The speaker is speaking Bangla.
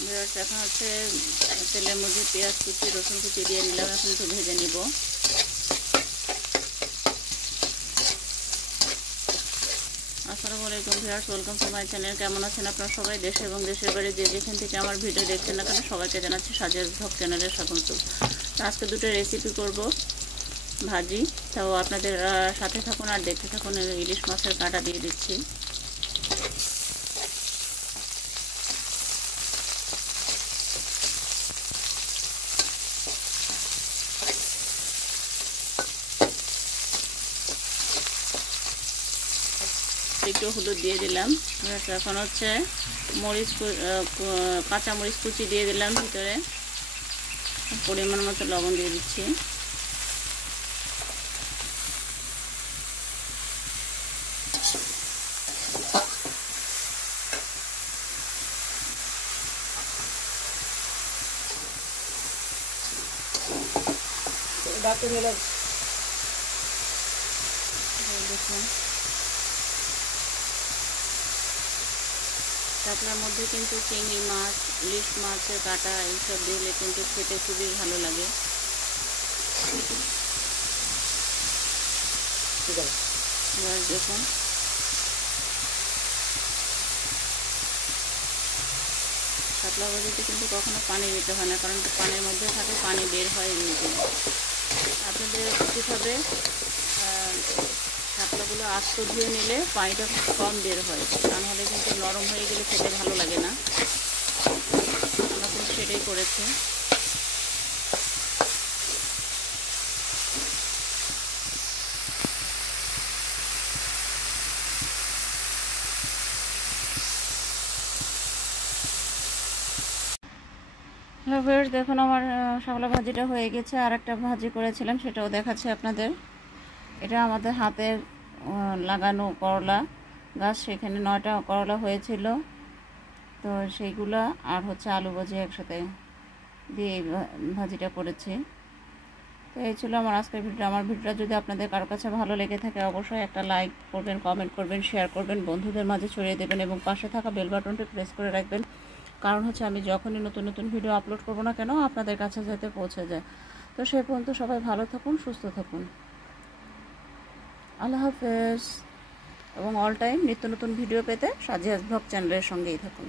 এখন হচ্ছে তেলের মধ্যে পেঁয়াজ কুচি রসুন কুচি দিয়ে দিলাম। এখন একটু ভেজে নিব। আসসালামু আলাইকুম viewers, welcome to my channel. কেমন আছেন আপনারা সবাই? দেশে এবং দেশের বাইরে যে যেখান থেকে আমার ভিডিও দেখছেন না কেন সবাইকে জানাচ্ছি সাজিয়াস ব্লগ চ্যানেলের স্বাগত। আজকে দুটো রেসিপি করব, ভাজি। তো আপনাদের সাথে থাকুন আর দেখতে থাকুন। ইলিশ মাছের কাঁটা দিয়ে দিচ্ছি। একটু হলুদ দিয়ে দিলাম। এখন হচ্ছে মরিচ, কাঁচা মরিচ কুচি দিয়ে দিলাম ভিতরে। পরিমাণ মতো লবণ দিয়ে দিচ্ছি। দেখুন কাতলার মধ্যে কিন্তু চিংড়ি মাছ, ইলিশ মাছের কাঁটা এইসব দিলে কিন্তু খেতে খুবই ভালো লাগে। দেখুন কাতলা ভাজিতে কিন্তু কখনো পানি দিতে হয় না, কারণ পানির মধ্যে থাকে, পানি বের হয় এমনিতে। আপনাদের কীভাবে কাতলাগুলো আস্ত ধুয়ে নিলে পানিটা কম বের হয়, তা নাহলে কিন্তু নরম হয়ে গেলে খেতে ভালো লাগে না। আমরা কিন্তু সেটাই করেছি। হ্যালো ভিউয়ার্স, দেখুন আমার শাপলা ভাজিটা হয়ে গেছে। আর একটা ভাজি করেছিলাম, সেটাও দেখাচ্ছি আপনাদের। এটা আমাদের হাতের লাগানো করলা গাছ, সেখানে 9টা করলা হয়েছিল, তো সেইগুলা আর হচ্ছে আলু ভাজি একসাথে দিয়ে ভাজিটা করেছি। তো এই ছিল আমার আজকের ভিডিও। আমার ভিডিওটা যদি আপনাদের কারো কাছে ভালো লেগে থাকে অবশ্যই একটা লাইক করবেন, কমেন্ট করবেন, শেয়ার করবেন, বন্ধুদের মাঝে ছড়িয়ে দেবেন এবং পাশে থাকা বেল বাটনটি প্রেস করে রাখবেন, কারণ হচ্ছে আমি যখনই নতুন নতুন ভিডিও আপলোড করবো না কেন আপনাদের কাছে যাতে পৌঁছে যায়। তো সে পর্যন্ত সবাই ভালো থাকুন, সুস্থ থাকুন। আল্লাহ হাফেজ। এবং অল টাইম নিত্য নতুন ভিডিও পেতে সাজিয়াস ব্লগ চ্যানেলের সঙ্গেই থাকুন।